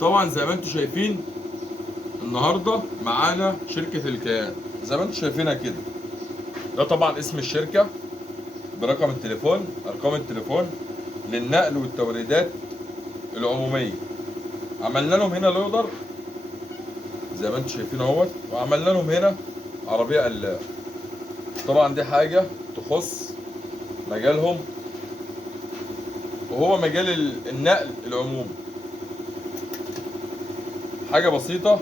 طبعا زي ما انتم شايفين النهارده معانا شركة الكيان زي ما انتم شايفينها كده. ده طبعا اسم الشركة برقم التليفون، ارقام التليفون للنقل والتوريدات العمومية. عملنا لهم هنا لودر زي ما انتم شايفين اهوت، وعملنا لهم هنا عربية قلاع. طبعا دي حاجة تخص مجالهم وهو مجال النقل العمومي. حاجة بسيطة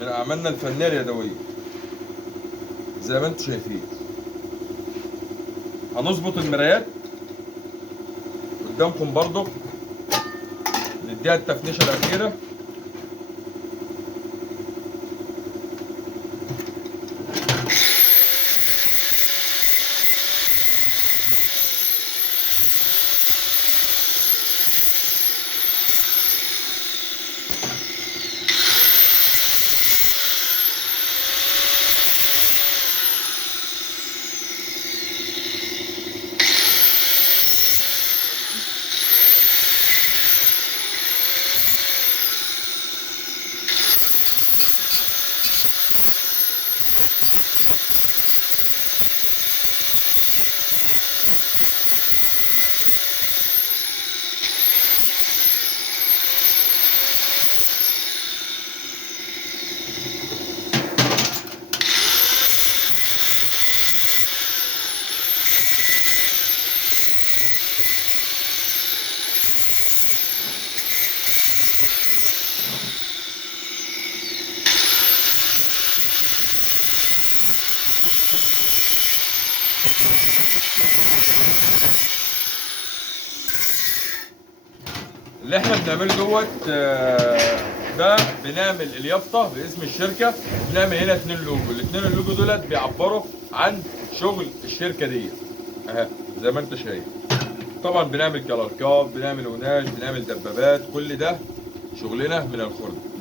من أعمالنا الفنية اليدوية زي ما انتم شايفين. هنظبط المرايات قدامكم برضو، نديها التفنيشة الأخيرة. اللي احنا بنعمله ده بنعمل اليافطه باسم الشركه. بنعمل هنا 2 لوجو، الاثنين اللوجو دولت بيعبروا عن شغل الشركه دي اهي زي ما انت شايف. طبعا بنعمل كلاركات، بنعمل وناش، بنعمل دبابات، كل ده شغلنا من الخرد.